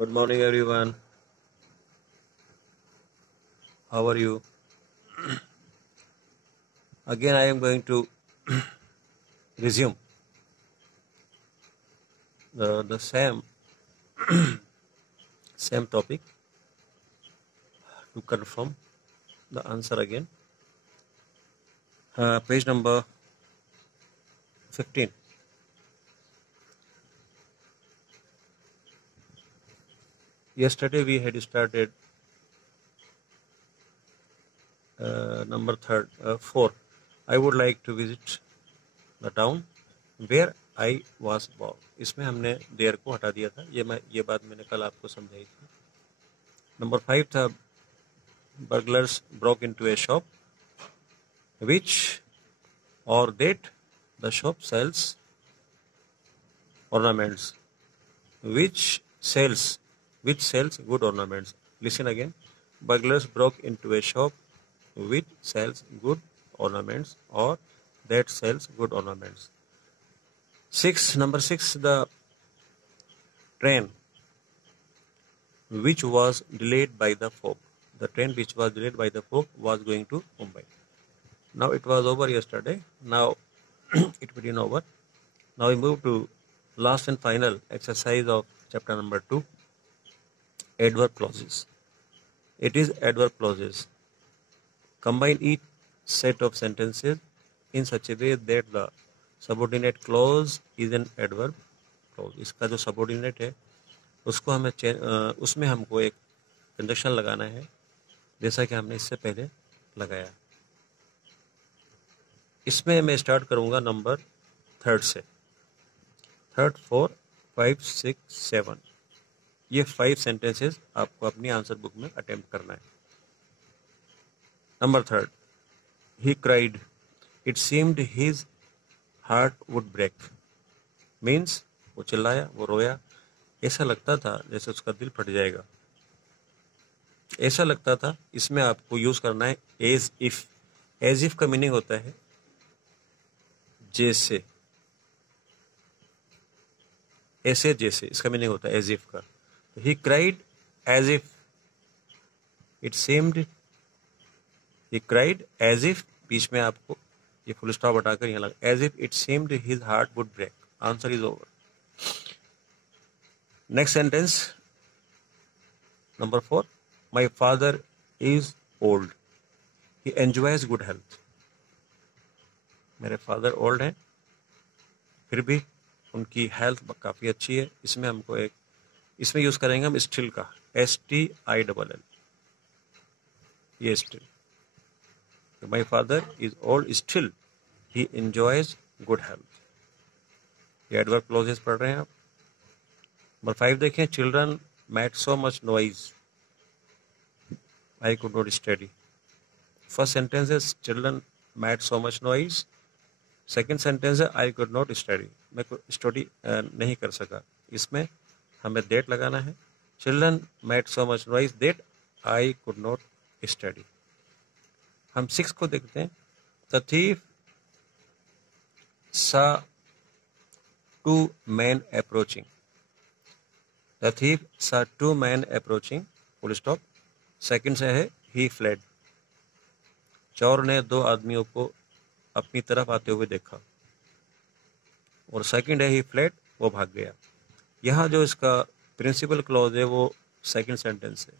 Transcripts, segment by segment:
Good morning, everyone. How are you? Again, I am going to resume the same topic to confirm the answer again. Page number 15. Yesterday we had started number 4. I would like to visit the town where I was born. इसमें हमने देर को हटा दिया था. ये बात मैंने कल आपको समझाई थी. नंबर 5 था burglars broke into a shop which or that the shop sells ornaments which sells good ornaments. Listen again. Burglars broke into a shop which sells good ornaments or that sells good ornaments. Number 6, the train which was delayed by the fog. The train which was delayed by the fog was going to Mumbai. Now it was over yesterday. Now it will be over. Now we move to last and final exercise of chapter number 2. Adverb clauses. It is adverb clauses. Combine each set of sentences in such a way that the subordinate clause is an adverb clause. इसका जो subordinate है उसको हमें उसमें हमको एक conjunction लगाना है जैसा कि हमने इससे पहले लगाया. इसमें मैं स्टार्ट करूंगा नंबर 3 से. 3, 4, 5, 6, 7 ये 5 सेंटेंसेस आपको अपनी आंसर बुक में अटेम्प्ट करना है. Number 3, he cried. It seemed his heart would break. Means वो चिल्लाया, वो रोया, ऐसा लगता था जैसे उसका दिल फट जाएगा. ऐसा लगता था. इसमें आपको यूज करना है एज इफ. एज इफ का मीनिंग होता है जैसे, ऐसे जैसे. इसका मीनिंग होता है एज इफ का. He cried as if. It seemed. He cried as if. बीच में आपको ये फुल स्टॉप हटाकर यहाँ लगा. As if it seemed his heart would break. Answer is over. Next sentence. Number 4. My father is old. He enjoys good health. मेरे father old हैं फिर भी उनकी हेल्थ काफ़ी अच्छी है. इसमें हमको इसमें यूज करेंगे हम स्टिल का. STILL. ये still. My father is old still he enjoys good health. ये एडवर्ब क्लोजेस पढ़ रहे हैं आप. नंबर 5 देखें. Children made so much noise I could not study. First sentence है children made so much noise. Second sentence है I could not study. मैं study नहीं कर सका. इसमें हमें डेट लगाना है. Children made so much noise that I could not study. हम 6 को देखते हैं. The thief saw 2 men approaching. The thief saw 2 men approaching. Full stop. Second से है ही फ्लेड. चोर ने 2 आदमियों को अपनी तरफ आते हुए देखा. और सेकंड है ही फ्लेड. वो भाग गया. यहाँ जो इसका प्रिंसिपल क्लॉज है वो सेकंड सेंटेंस है.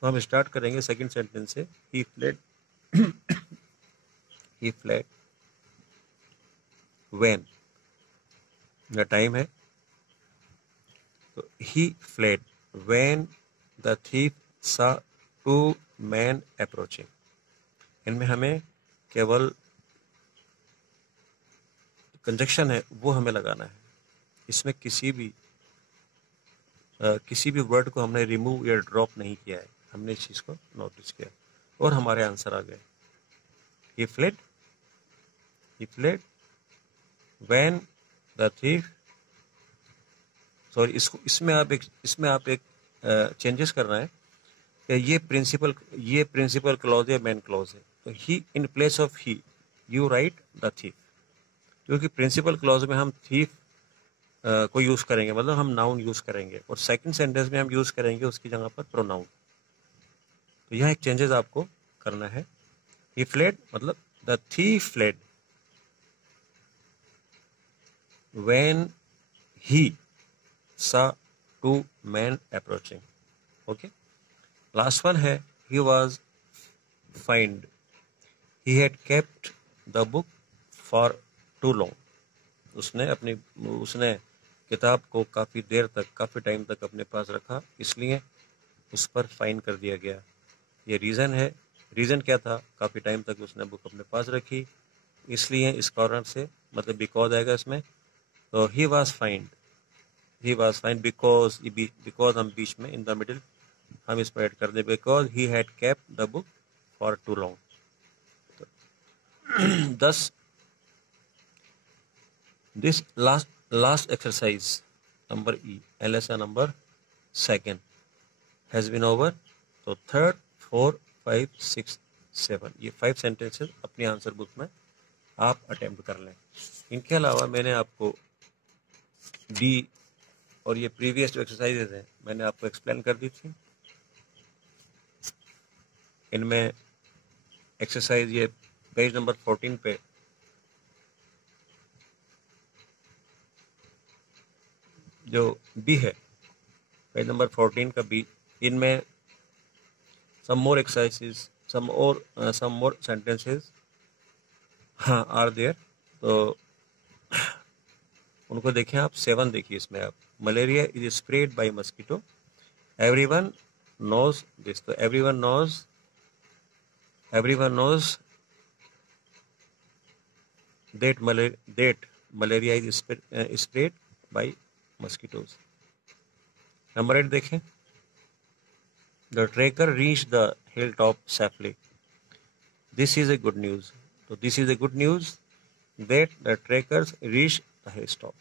तो हम स्टार्ट करेंगे सेकंड सेंटेंस से. He fled. He fled when. Time है तो he fled when the thief saw 2 men approaching. इनमें हमें केवल कंजक्शन है वो हमें लगाना है. इसमें किसी भी वर्ड को हमने रिमूव या ड्रॉप नहीं किया है. हमने इस चीज को नोटिस किया और हमारे आंसर आ गए. He fled when the thief. Sorry, इसमें आप एक चेंजेस करना है कि ये प्रिंसिपल क्लॉज है, मेन क्लॉज है. तो he in place of he you write the thief. क्योंकि प्रिंसिपल क्लॉज में हम थीफ को यूज करेंगे, मतलब हम नाउन यूज करेंगे, और सेकंड सेंटेंस में हम यूज करेंगे उसकी जगह पर प्रोनाउन। तो यह एक चेंजेस आपको करना है। ही फ्लेड मतलब the thief fled when he saw two men approaching. Okay. Last one है he was fined. He had kept the book for too long. उसने किताब को काफ़ी देर तक, काफ़ी टाइम तक अपने पास रखा, इसलिए उस पर फाइन कर दिया गया। ये रीज़न है। रीज़न क्या था? काफ़ी टाइम तक उसने बुक अपने पास रखी, इसलिए, इस कारण से, मतलब बिकॉज आएगा इसमें। तो he was find, he was find because हम बीच में इन द मिडिल हम इस पर ऐड कर दें, because he had kept the book for too long. 10 this last exercise number E LSA number second has been over. तो 3rd, 4, 5, 6, 7 ये 5 sentences अपनी आंसर बुक में आप अटेम्प्ट कर लें। इनके अलावा मैंने आपको डी और ये प्रीवियस जो एक्सरसाइजेज हैं मैंने आपको एक्सप्लेन कर दी थी। इनमें एक्सरसाइज ये पेज नंबर 14 पे जो बी है, पेज नंबर 14 का बी, इनमें some more exercises, some more sentences हाँ आर देयर। तो उनको देखें आप। 7 देखिए इसमें आप, malaria is spread by mosquito, everyone knows this. तो everyone knows that malaria is spread by mosquitoes. Number 8 देखें, the tracker reached the hilltop safely. This is a good news. तो this is a good news that the trackers reached the hilltop.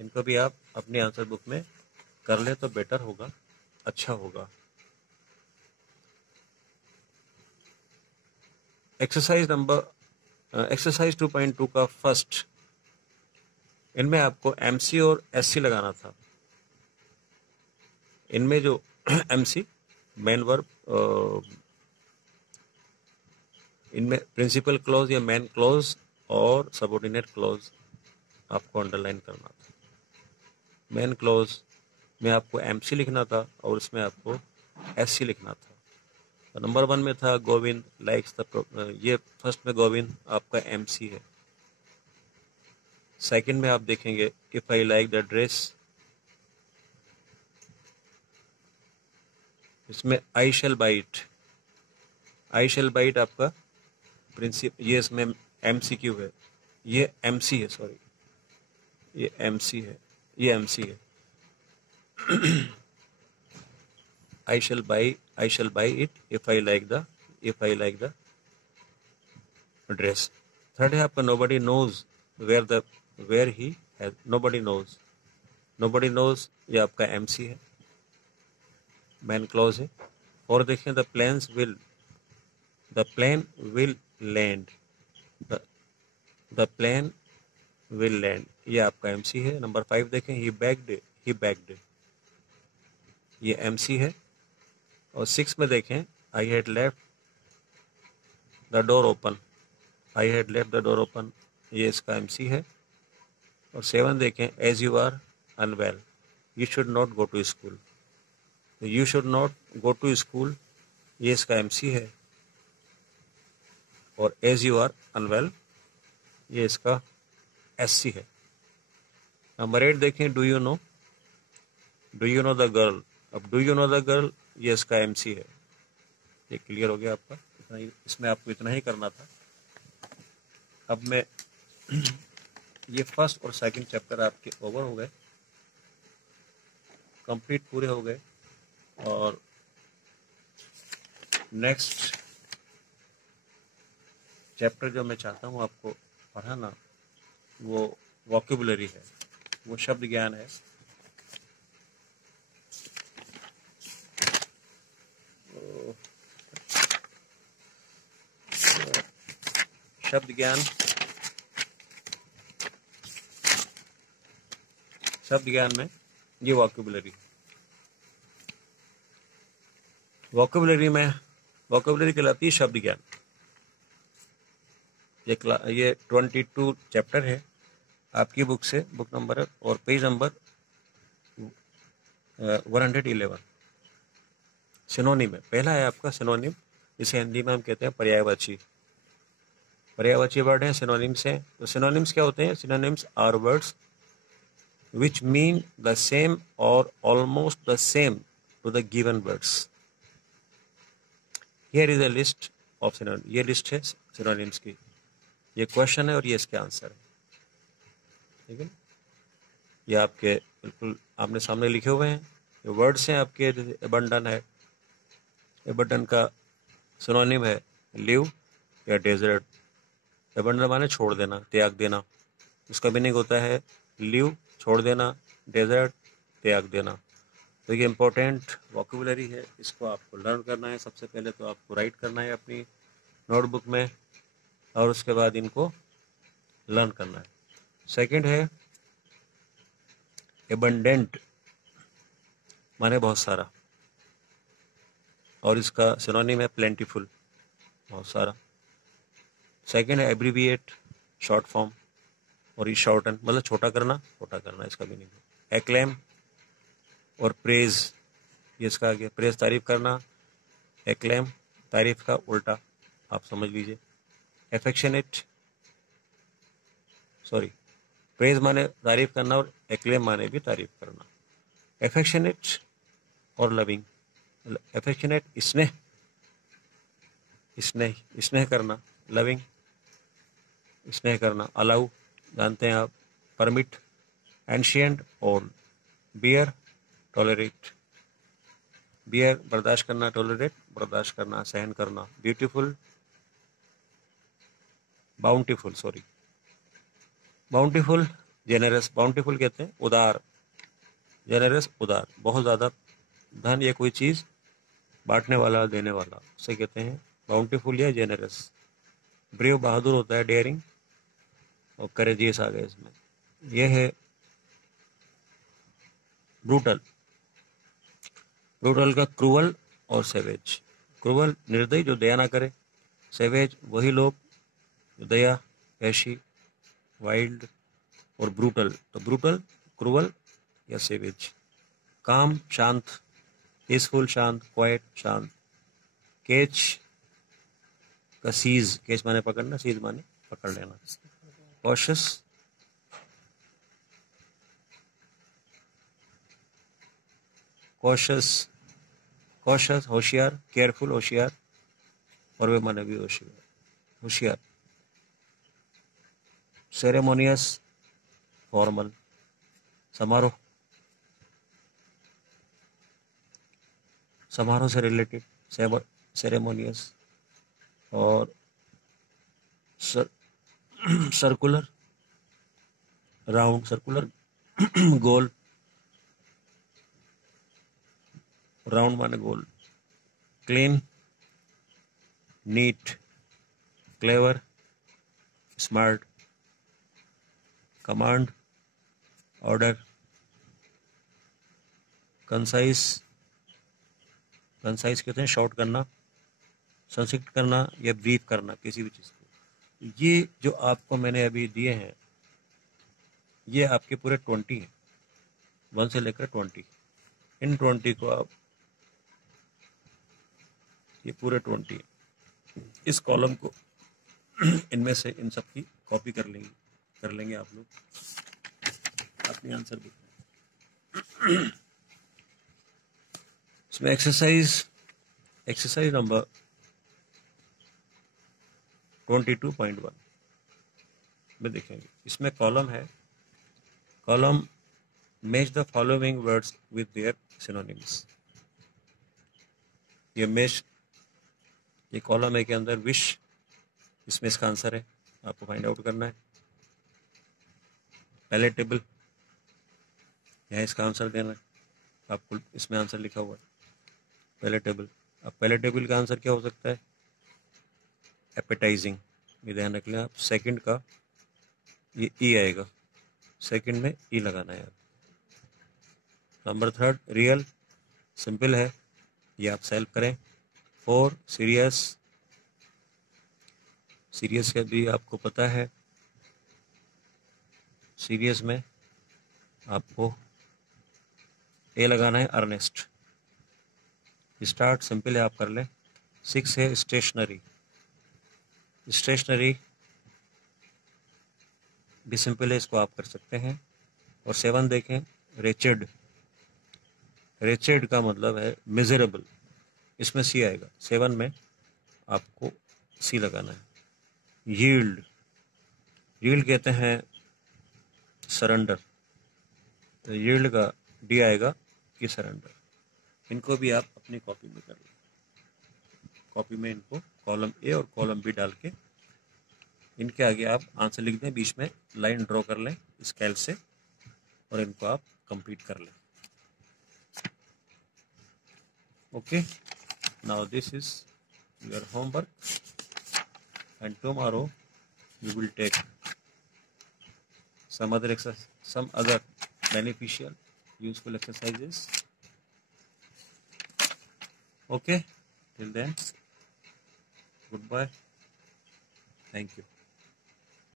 इनको भी आप अपने answer book में कर ले तो बेटर होगा, अच्छा होगा। एक्सरसाइज 2.2 का फर्स्ट, इनमें आपको एमसी और एससी लगाना था। इनमें जो एमसी मेन वर्ब, इनमें प्रिंसिपल क्लॉज या मेन क्लॉज और सबऑर्डिनेट क्लॉज आपको अंडरलाइन करना था। मेन क्लॉज में आपको एमसी लिखना था और इसमें आपको एससी लिखना था। तो नंबर 1 में था गोविंद लाइक्स द, ये फर्स्ट में गोविंद आपका एमसी है। सेकंड में आप देखेंगे if I like the dress, इसमें I shall buy it, I shall buy it आपका प्रिंसिप, ये इसमें एमसीक्यू है, ये एमसी है, सॉरी ये एमसी है, ये एमसी है। I shall buy it if I like the dress. Third है आपका nobody knows where he has, nobody knows ये आपका MC है, मैन क्लॉज है। और देखें the plane will land ये आपका MC है। नंबर 5 देखें he begged ये MC है। और 6 में देखें I had left the door open ये इसका MC है। और 7 देखें as you are unwell you should not go to school, ये इसका MC है। और as you are unwell ये इसका SC है। नंबर 8 देखें do you know the girl, अब do you know the girl ये इसका MC है। ये क्लियर हो गया आपका, इसमें आपको इतना ही करना था। अब मैं ये फर्स्ट और सेकंड चैप्टर आपके ओवर हो गए, कंप्लीट पूरे हो गए। और नेक्स्ट चैप्टर जो मैं चाहता हूँ आपको पढ़ाना वो वोकैबुलरी है, वो शब्द ज्ञान है। शब्द ज्ञान शब्द ज्ञान में ये वोकैबुलरी कहलाती है शब्द ज्ञान। ये 22 चैप्टर है आपकी बुक से, बुक नंबर और पेज नंबर 111। सिनोनिम है, पहला है आपका सिनोनिम, जिसे हिंदी में हम कहते हैं पर्यायवाची। पर्यायवाची वर्ड है, सिनोनिम्स हैं। तो सिनोनिम्स क्या होते हैं? Synonyms are words which mean the same or almost the same to the given words. Here is a list of synonyms. ये लिस्ट है synonyms की। ये क्वेश्चन है और ये इसके आंसर है, ठीक है। ये आपके बिल्कुल आपने सामने लिखे हुए हैं, ये वर्ड्स हैं आपके। एबंडन है, एबंडन का सिनोनिम है लिव या डेजर्ट। एबंडन माने छोड़ देना, त्याग देना। उसका मीनिंग होता है लिव छोड़ देना, डेजर्ट त्याग देना। तो ये इम्पोर्टेंट वोकैबुलरी है, इसको आपको लर्न करना है। सबसे पहले तो आपको राइट करना है अपनी नोटबुक में और उसके बाद इनको लर्न करना है। सेकंड है एबंडेंट, माने बहुत सारा, और इसका सिनोनिम है प्लेंटीफुल, बहुत सारा। सेकंड है एब्रीविएट, शॉर्ट फॉर्म, और ये शॉर्टन मतलब छोटा करना इसका मीनिंग है। एक्लेम और प्रेज, ये इसका आगे। प्रेज तारीफ करना, एक्लेम तारीफ का उल्टा, आप समझ लीजिए। एफेक्शनेट, सॉरी, प्रेज माने तारीफ करना और एक्लेम माने भी तारीफ करना। एफेक्शनेट और लविंग, एफेक्शनेट स्नेह, स्नेह करना, लविंग स्नेह करना। अलाउ जानते हैं आप, परमिट, एंशियंट और बियर, टॉलरेट, बियर बर्दाश्त करना, टॉलरेट बर्दाश्त करना, सहन करना। Beautiful, bountiful, sorry, bountiful, generous, bountiful कहते हैं उदार, जेनरस उदार, बहुत ज़्यादा धन या कोई चीज़ बांटने वाला, देने वाला, उसे कहते हैं बाउंटीफुल या जेनरस। ब्रेव बहादुर होता है, डेयरिंग और करेजियस आ गए इसमें। यह है ब्रूटल, ब्रूटल का क्रूअल और सेवेज। क्रूअल निर्दयी, जो दया ना करे। सेवेज वही लोग जो दया, वैशी, वाइल्ड और ब्रूटल। तो ब्रूटल, क्रूअल या सेवेज। काम, शांत, पीसफुल, शांत, क्वाइट, शांत। केच का सीज, केच माने पकड़ना, सीज माने पकड़ लेना। कॉशियस, कॉशियस, कॉशियस होशियार, केयरफुल होशियार, और वे माने भी होशियार, होशियार। सेरेमोनियस, फॉर्मल, समारोह, समारोह से रिलेटेड, सेरेमोनियस। और सर्कुलर, राउंड, सर्कुलर गोल, राउंड माने गोल। Clean, neat, clever, smart. Command, order. Concise, concise कहते हैं शॉर्ट करना, संक्षिप्त करना या ब्रीफ करना किसी भी चीज़ को। ये जो आपको मैंने अभी दिए हैं, ये आपके पूरे 20 हैं, 1 से लेकर 20। इन 20 को आप, ये पूरे 20 हैं, इस कॉलम को इनमें से इन सब की कॉपी कर लेंगे आप लोग अपनी आंसर बुक में। इसमें एक्सरसाइज नंबर 22.1 में देखेंगे। इसमें कॉलम है, column match the following words with their synonyms. ये कॉलम है के अंदर विश, इसमें इसका आंसर है, आपको फाइंड आउट करना है। पैलेटेबल, यहाँ इसका आंसर देना है, आपको इसमें आंसर लिखा हुआ है पैलेटेबल। अब पैलेटेबल का आंसर क्या हो सकता है? एपेटाइजिंग, ये ध्यान रख लें आप। सेकंड का ये ई आएगा, सेकंड में ई लगाना है। नंबर 3 रियल, सिंपल है, ये आप सेल्फ करें। 4 सीरियस, सीरियस का भी आपको पता है, सीरियस में आपको ए लगाना है, अर्नेस्ट। स्टार्ट सिंपल है, आप कर लें। 6 है स्टेशनरी, स्टेशनरी भी सिंपल है, इसको आप कर सकते हैं। और 7 देखें, रेचेड, रेचेड का मतलब है मिजरेबल, इसमें सी आएगा, 7 में आपको सी लगाना है। यील्ड, यील्ड कहते हैं सरेंडर, तो यील्ड का डी आएगा कि सरेंडर। इनको भी आप अपनी कॉपी में कर लें, कॉपी में इनको कॉलम ए और कॉलम बी डाल के इनके आगे आप आंसर लिख दें, बीच में लाइन ड्रॉ कर लें स्केल से और इनको आप कंप्लीट कर लें। Okay, now this is your homework and tomorrow you will take some other exercise, some other beneficial useful exercises. Okay, till then, goodbye, thank you.